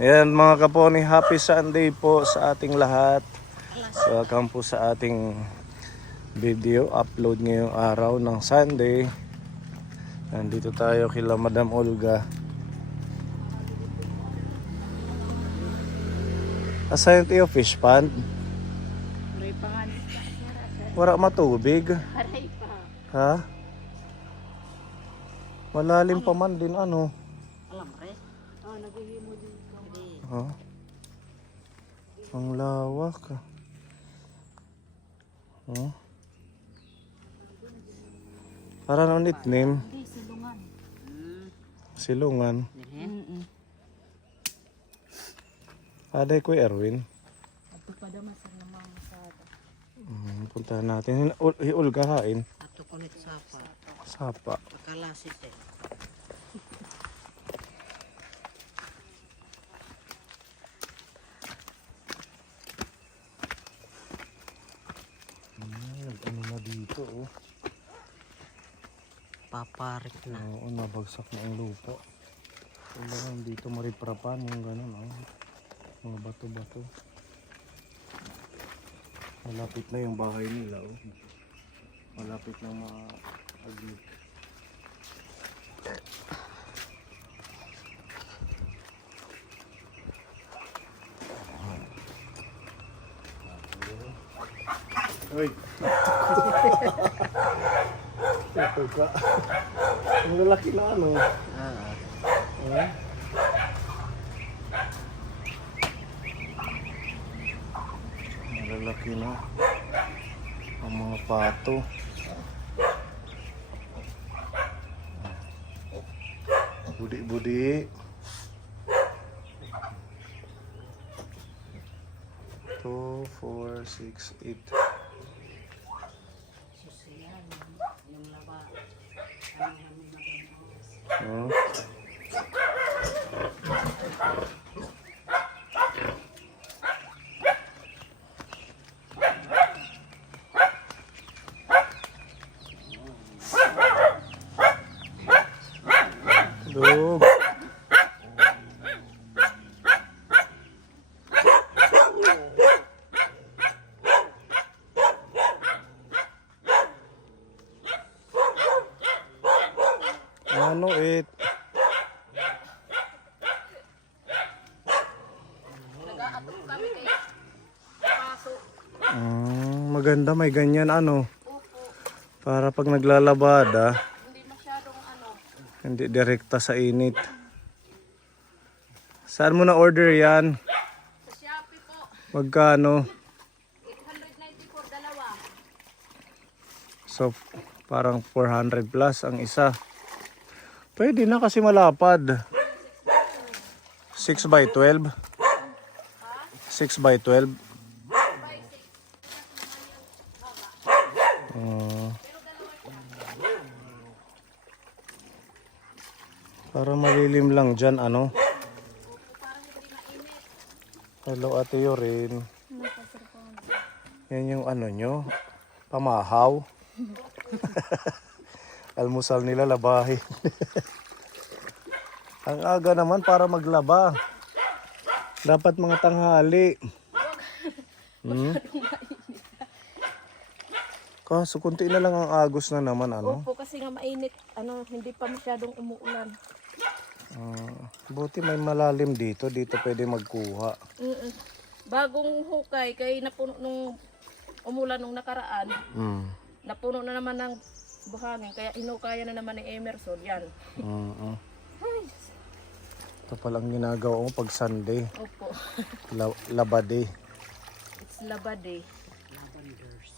Ayan mga kaponi, happy Sunday po sa ating lahat. So, welcome po sa ating video upload ngayong araw ng Sunday. Nandito tayo kila Madam Olga. Asayon tayo fish pond. Wala matubig. Ha? Malalim pa man din ano. Oh. Ang lawak. Oh. Para nang nickname. Silungan. Aday ko Erwin. Puntahan natin. Ulga hain. Ato kulit sapa. Sapa. Kalasit eh. Ano na dito oh. Paparik na. Oo, nabagsak na ang lupa. Kailangan dito mariprapan yung ganun oh. Mga bato-bato. Malapit na yung bahay nila oh. Malapit na ma-aglit. Uy! Ito ka. Ang lalaki na ano. Malalaki na ang mga pato. Budi-budi. 2, 4, 6, 8. Yung laba. Oh. Dog. Ano it? Nag-aatok kami kay paso. Maganda may ganyan ano. Para pag naglalabada, Hindi masyadong ano. hindi direkta sa init. Saan mo na order yan? Sa Shopee po, Magkano? 894 dalawa. So, parang 400 plus ang isa. Pwede na kasi malapad. 6 by 12. 6 by 12. Para malilim lang dyan, ano? Hello, Ate Yorin. Yan yung ano nyo, pamahaw. Almusal nila labahin. Ang aga naman para maglaba. Dapat mga tanghali. Kaso kunti na lang ang agos na naman ano. Opo, kasi nga mainit. Ano, hindi pa masyadong umuulan. Buti may malalim dito. Dito pwede magkuha. Bagong hukay, kay napuno nung umulan nung nakaraan. Napuno na naman ng buhangin, kaya hinukaya na naman ni Emerson. Yan. Ito palang ginagawa ko pag Sunday. Opo. Labade. It's labade. Lavenders.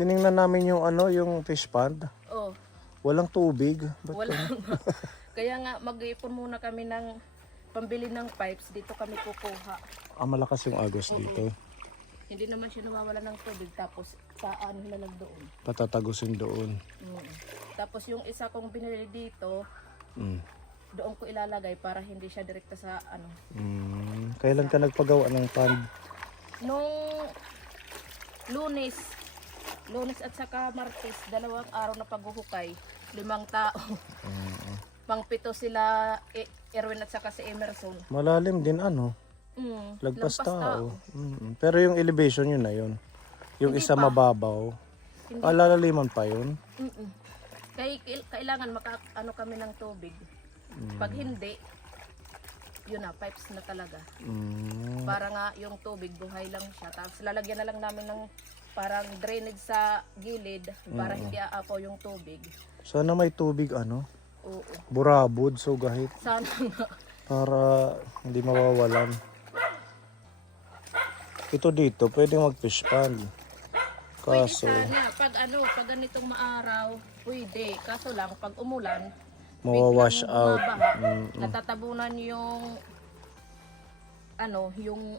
Tiningnan namin yung ano, yung fish pond. Oh, Walang tubig. wala. Kaya nga mag-iipon muna kami ng pambili ng pipes. Dito kami kukuha. Malakas yung agos dito. Hindi naman siya nawawala ng tubig. Tapos saan na lang doon. Patatagusin doon. Tapos yung isa kong binili dito, doon ko ilalagay para hindi siya direkta sa ano. Kailan ka nagpagawa ng pond? Nung Lunes at saka Martes, 2 araw na paghuhukay, 5 tao. pangpito sila Erwin at saka si Emerson. Malalim din ano. Lagpas tao. Pero yung elevation yun na yun. Yung Hindi isa pa. mababaw. Hindi Laliman pa yun. Kailangan ano kami ng tubig. Pag hindi, yun na, pipes na talaga. Para nga yung tubig, buhay lang siya. Tapos lalagyan na lang namin ng parang drainage sa gilid para hindi aapaw yung tubig. Sana may tubig ano. Oo. Burabod, so gahit. Sana nga. Para hindi mawawalan. Ito dito, pwede mag-fish pond. Pwede Kaso, sana. Pag ganitong maaraw, pwede. Kaso lang, pag umulan, mawawash biglang out. bumabaha, natatabunan yung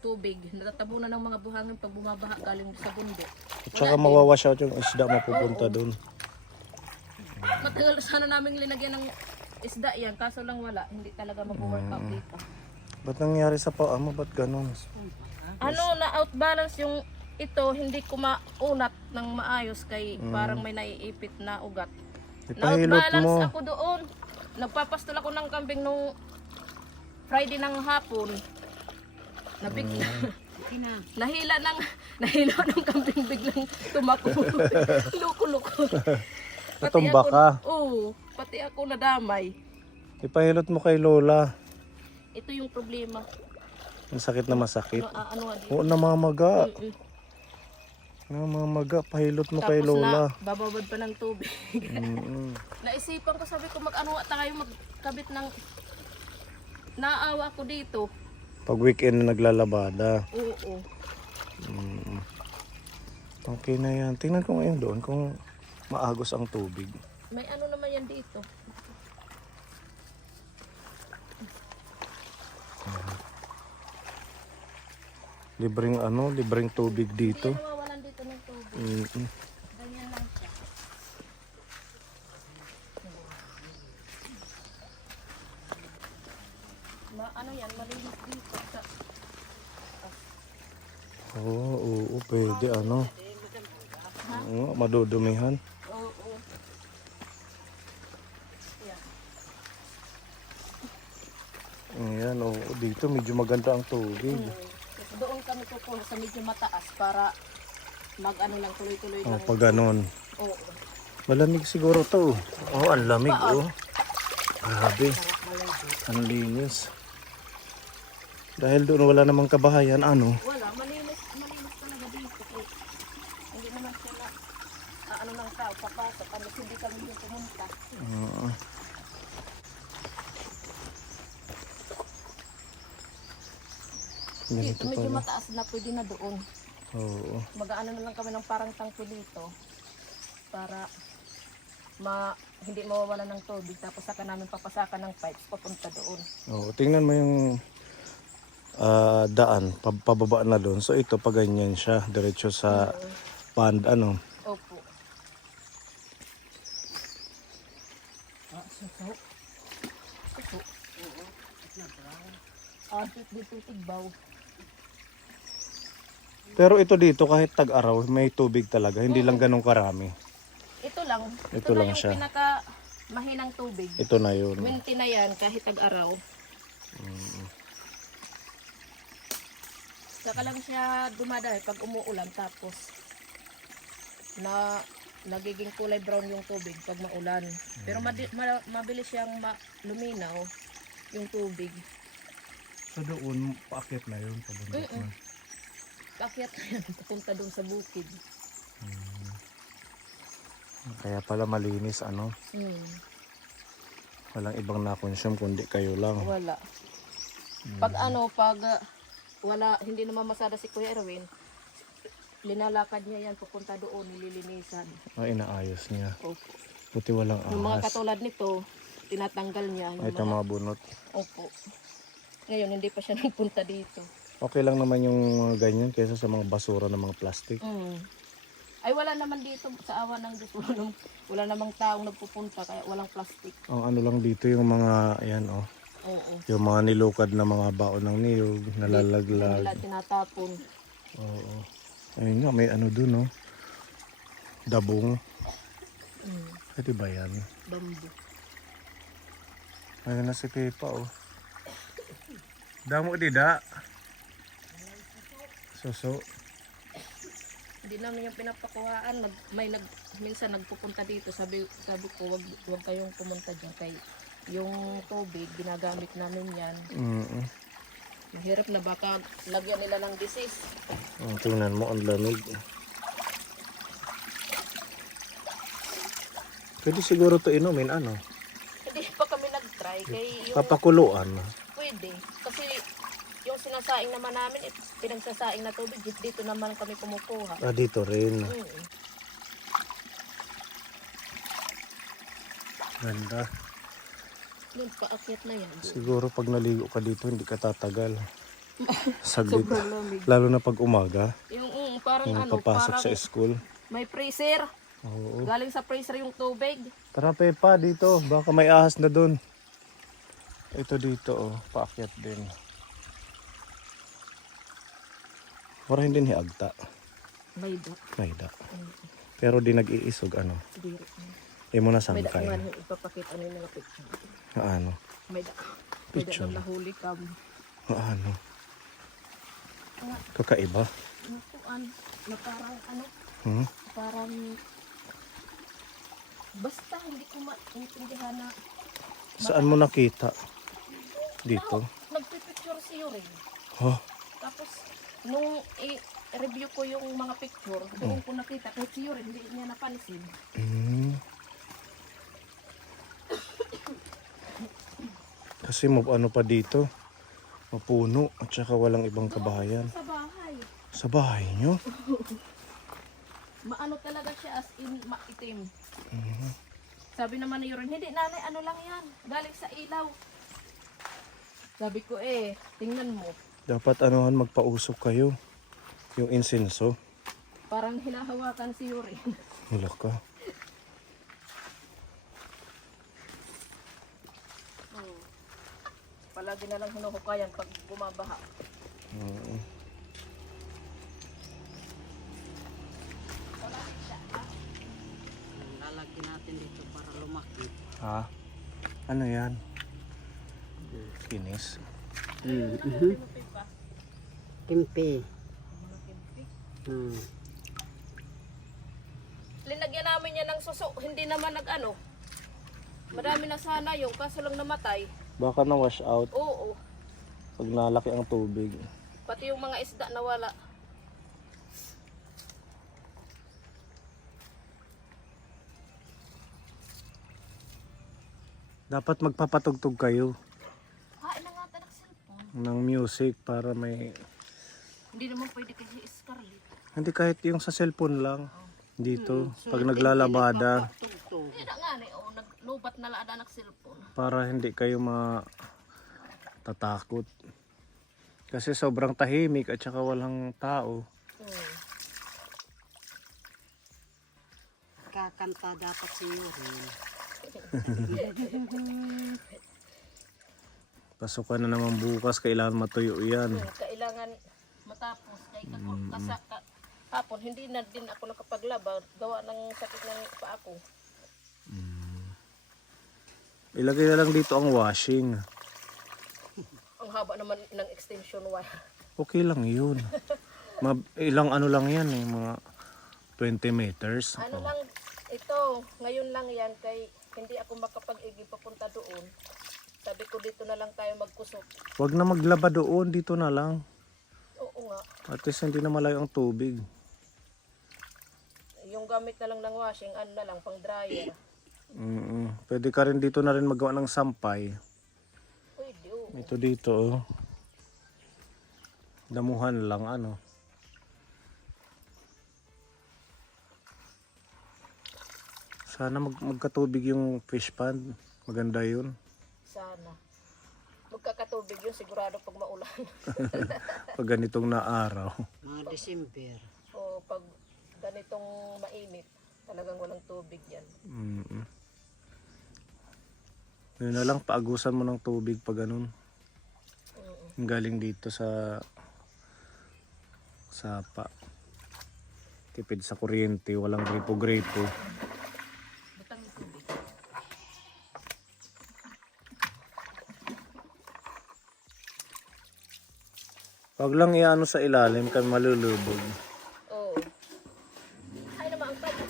tubig. Natatabunan ng mga buhangin pag bumabaha galing sa bundok. At saka mawawash out yung isda mapupunta dun. Matagal sana namin linagyan ng isda yan, kaso lang wala. Hindi talaga mag-work out dito. Ba't nangyari sa paa mo? Ba't ganun? Na-outbalance yung ito, hindi ko maunat ng maayos kay parang may naiipit na ugat. Ipahilot Na-outbalance mo. ako doon. Nagpapastol ako ng kambing nung Friday ng hapon. Nabigla. Nahila ng kambing biglang tumako. Luko-luko. Natumba ka. Oo, pati ako nadamay. Ipahilot mo kay Lola. Ito yung problema. Ang sakit na masakit. Ano nga dito? Oo, namamaga. Namamaga. Pahilot mo kay Lola. Tapos na bababad pa ng tubig. Naisipan ko, sabi ko mag-ano nga tayo, magkabit ng naawa ko dito. Pag weekend na naglalabada. Oo. Okay na yan. Tingnan ko ngayon doon kung maagos ang tubig. May ano naman yan dito. Libreng tubig dito. Hindi nawawalan dito ng tubig. Ganyan lang siya. Ano yan, malinis dito. Oo, pwede ano. Oo, madudumihan. Oo. Yan. Ayan, oo, dito medyo maganda ang tubig. Doon kami kukuha sa medyo mataas para mag-ano lang, tuloy-tuloy lang. Pag ganon. Oo. Malamig siguro to. Oh, ang lamig oh. Grabe. Ang linis. Dahil doon wala namang kabahayan, ano? Wala, malinis talaga dito. Hindi naman sila, ano ng tao, papasok, ano hindi kami yung pumunta. Ganito Dito medyo pala. mataas na, pwede na doon. Oo. Mag-ano na lang kami ng parang tangko dito para hindi mawawalan ng tubig. Tapos saka namin papasakan ng pipes papunta doon. Oo, tingnan mo yung daan, pababa na doon. So ito, pag ganyan siya, diretso sa pond, ano. Opo. Suso. Oo. Dito tigbaw. Pero ito dito, kahit tag-araw, may tubig talaga. Hindi lang ganun karami. Ito lang. Ito na lang yung siya. pinaka mahinang tubig. Ito na yun. 20 na yan kahit tag-araw. Saka lang siya dumadahay pag umuulan tapos nagiging kulay brown yung tubig pag maulan. Pero mabilis siyang luminaw yung tubig. So doon, paakyat na yun. Pabundok na. Paakyat na yan, papunta doon sa bukid. Kaya pala malinis, ano. Walang ibang na-consume kundi kayo lang. Wala. Pag wala, hindi naman masada si Kuya Erwin, linalakad niya yan, pupunta doon, nililinisan. Inaayos niya. Opo. Buti walang Yung mga ahas. katulad nito, tinatanggal niya. Ay, ito mga bunot. Opo. Ngayon, hindi pa siya nagpunta dito. Okay lang naman yung mga ganyan kaysa sa mga basura ng mga plastic. Ay, wala naman dito sa awa ng Diyos. Wala namang taong nagpupunta, kaya walang plastic. Ang ano lang dito yung mga, ayan oh. Oo. Yung mga nilukad na mga baon ng niyog, nalalaglag. Wala tinatapon. Oo. Ayun nga, may ano dun oh. Dabong. Pwede ba yan? Bambu. Ayun na si Pepa oh. Damo di da. Suso. Hindi namin yung pinapakuhaan. Minsan nagpupunta dito. Sabi ko, wag kayong pumunta dyan. Kay yung tubig, ginagamit namin yan. Mahirap na baka lagyan nila ng disease. Tingnan mo, ang lamig. Pwede siguro to inumin, ano? Hindi pa kami nag-try. Kay yung Papakuluan. pwede. Kasi yung sinasaing naman namin, pinagsasaing na tubig, dito naman kami kumukuha. Ah, dito rin. Ganda. Yung paakyat na yan. Siguro pag naligo ka dito, hindi ka tatagal. Saglit. Sobrang lamig. Lalo na pag umaga. Yung parang Yung ano, papasok parang sa school. may freezer. Oo. Galing sa freezer yung tubig. Tara Pepa, dito. Baka may ahas na dun. Ito dito, oh. Paakyat din. Wala hindi ni Agta. May da. May da. Pero di nag-iisog, ano. Diri. Di mo na May da sangkay. nga nung ipapakita ano yung mga picture. Ano? May da. May da Picture. nang nahuli kam. Ano? Kakaiba. Nakuan. Na parang ano. Hmm? Parang basta hindi ko maintindihan na Saan mo nakita? Dito? nagpipicture si Yuri. Oh, Tapos nung i-review ko yung mga picture, doon ko nakita kahit si Yuri hindi niya napansin. Kasi ano pa dito? Mapuno at saka walang ibang kabahayan. Sa bahay. Sa bahay nyo? Maano talaga siya as in maitim. Sabi naman ni Yuri, hindi nanay, ano lang yan. Galing sa ilaw. Sabi ko tingnan mo. Dapat anuhan magpausok kayo. Yung insenso. Parang hinahawakan si Yuri. Wala ka. Palagi na lang hinuhukayan pag bumabaha. Lalagyan natin dito para lumaki. Ha? Ano yan? Kinis? Kimpi. Linagyan namin yan ng suso. Hindi naman nag-ano. Marami na sana yung kaso lang namatay. Baka na wash out Oo. pag nalaki ang tubig. Pati yung mga isda nawala. Dapat magpapatugtog kayo Hain na nga tayo ng cellphone. ng music para may... Hindi naman pwede kasi Scarlett. Hindi kahit yung sa cellphone lang. Dito, pag naglalabada. Tugtog. Hindi na nga naglubat na laada ng cellphone. Para hindi kayo matatakot. Kasi sobrang tahimik at saka walang tao. Kakanta dapat si Yuri. Pasukan na naman bukas, kailangan matuyo yan. Kailangan matapos. Kay hapon, hindi na din ako nakapaglaba. Gawa ng sakit ng paa ko. Ilagay na lang dito ang washing. Ang haba naman ng extension wire. Okay lang yun. Ilang ano lang yan eh, mga 20 meters. Ano lang, ito, ngayon lang yan kay hindi ako makapag-igi papunta doon. Sabi ko dito na lang tayo magkusot. Huwag na maglaba doon, dito na lang. Oo nga, At least hindi na malayo ang tubig. yung gamit na lang ng washing, ano na lang, pang dryer. Pwede ka rin dito na rin magawa ng sampay. Pwede, oo. Ito dito oh. Damuhan lang ano. Sana magkatubig yung fish pond. Maganda yun. Sana. Magkakatubig yun, sigurado pag maulan. Pag ganitong na araw. Mga December. O pag ganitong mainit, talagang walang tubig yan. Yun na lang, paagusan mo ng tubig pag ganun. Galing dito sa sapa. Tipid sa kuryente, walang gripo-gripo. Butang yung tubig. Wag lang iano sa ilalim kami malulubog. Oo. Ay naman ang tayo.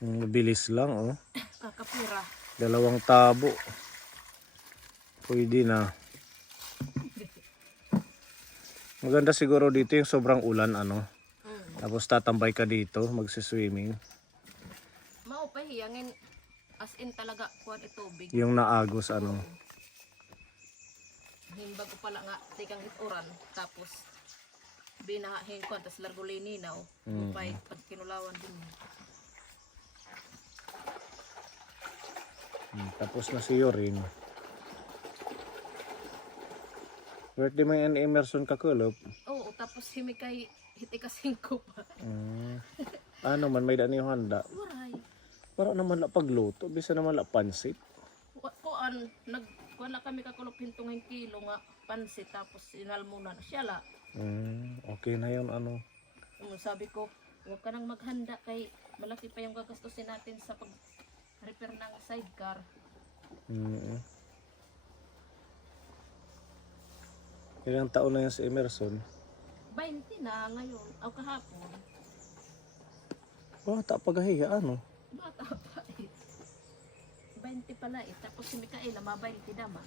Mabilis lang oh. Kakapira. 2 tabo. Pwede na. Maganda siguro dito yung sobrang ulan ano. Tapos tatambay ka dito, magsiswimming. Mao pa hiyangin as in talaga kuan itubig. Yung naagos ano. Himbag ko pala nga tikang hituran tapos binahin ko tapos largo lininaw. Upay pag kinulawan din. Tapos na si Yorin. Birthday mo yan Emerson Kakulop. Oo, tapos himi kay hitikasing ko pa. Ano man may daan yung handa. Waray. Para naman la pagluto, bisa naman la pansit. Kuan nagkuan kami kakulop hintong kilo nga pansit tapos inalmunan siya la. Okay na yun ano. Sabi ko, huwag ka nang maghanda kay malaki pa yung gagastusin natin sa pag-repair ng sidecar. Ilang taon na yan si Emerson? 20 na ngayon, o kahapon. Bata pagahiya ano? Bata pa eh. 20 pala eh. Tapos si Mikaela, ma-20 naman.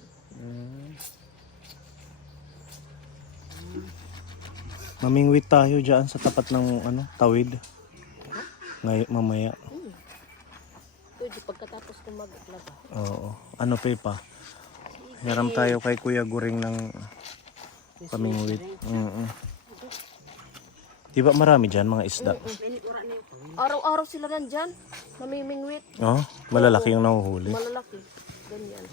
Mamingwit tayo dyan sa tapat ng ano, tawid. Ngayon mamaya. Pwede pagkatapos ko maglaba. Oo. Ano Pepa? Hiram tayo kay Kuya Guring ng pamingwit. Diba marami dyan mga isda? Araw-araw sila nandyan. Namimingwit. Oh, malalaki yung nahuhuli. Malalaki. Ganyan.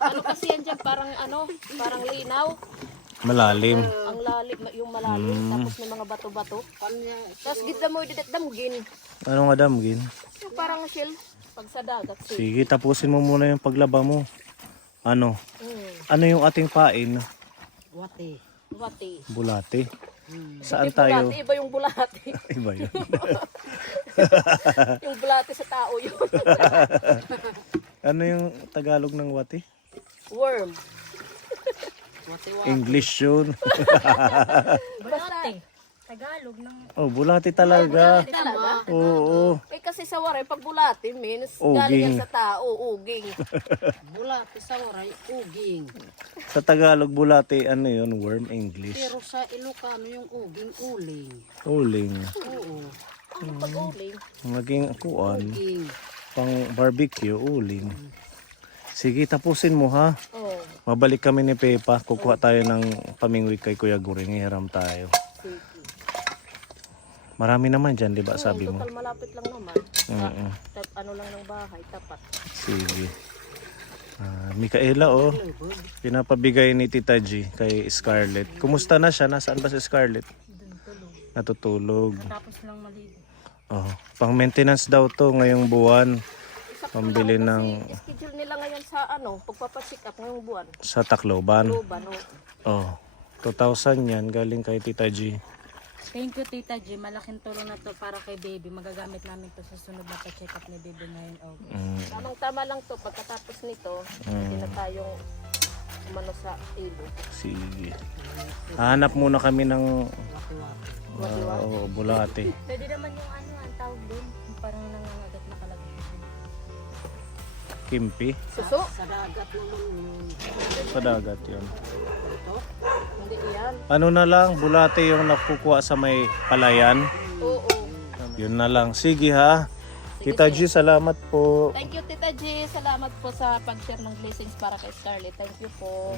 Ano kasi yan dyan? Parang ano? Parang linaw. Malalim. Ang lalim, yung malalim. Tapos may mga bato-bato. Tapos gitna mo damgin. Ano nga damgin? Yung parang shell. Pag sa dagat. Sige, tapusin mo muna yung paglaba mo. Ano? Ano yung ating pain? Wate. Wati. Bulate. Saan Yung tayo? bulati, iba yung bulati. Iba yun. Yung bulati sa tao yun. Ano yung Tagalog ng wati? Worm. English yun. Bulati. Tagalog ng Oh, bulati talaga. Talaga? Oo. Eh kasi sa waray, pag bulati means Uging. galing yan sa tao, uging. bulati sa oray, uging. Sa Tagalog, bulati, ano yun? Worm English. Pero sa Ilocano yung uging, uling. Uling. Oo, Ano pag uling? Naging kuan. uging. Pang barbecue, uling. Sige, tapusin mo ha. Oh. Mabalik kami ni Pepa. Kukuha tayo ng pamingwit kay Kuya Guring. Hiram tayo. Marami naman dyan, di ba sabi mo? Total malapit lang naman. Ano lang ng bahay, tapat. Sige. Mikaela, oh. Pinapabigay ni Tita G kay Scarlett. Kumusta na siya? Nasaan ba si Scarlett? Natutulog. Tapos lang maligo. Oh, pang maintenance daw to ngayong buwan. Pambili ng Schedule nila ngayon sa pagpapacheck up ngayong buwan. sa Tacloban. Luban, Oh, 2,000 yan galing kay Tita G. Thank you, Tita G. Malaking tulong na to para kay baby. Magagamit namin to sa sunod na pa-check up ni baby ngayon August. Tamang-tama lang to. Pagkatapos nito, hindi na tayong umano sa ilo. Sige. Hanap muna kami ng bulate. Pwede naman yung ang tawag doon. Yung parang nangangagat na kalagay. Kimpi. Suso? Sa dagat naman yun. Sa dagat yun. Hindi yan. Ano na lang, bulate yung nakukuha sa may palayan. Oo. Yun na lang. Sige ha. Tita G, salamat po. Thank you, Tita G. Salamat po sa pag-share ng blessings para kay Scarlett. Thank you po.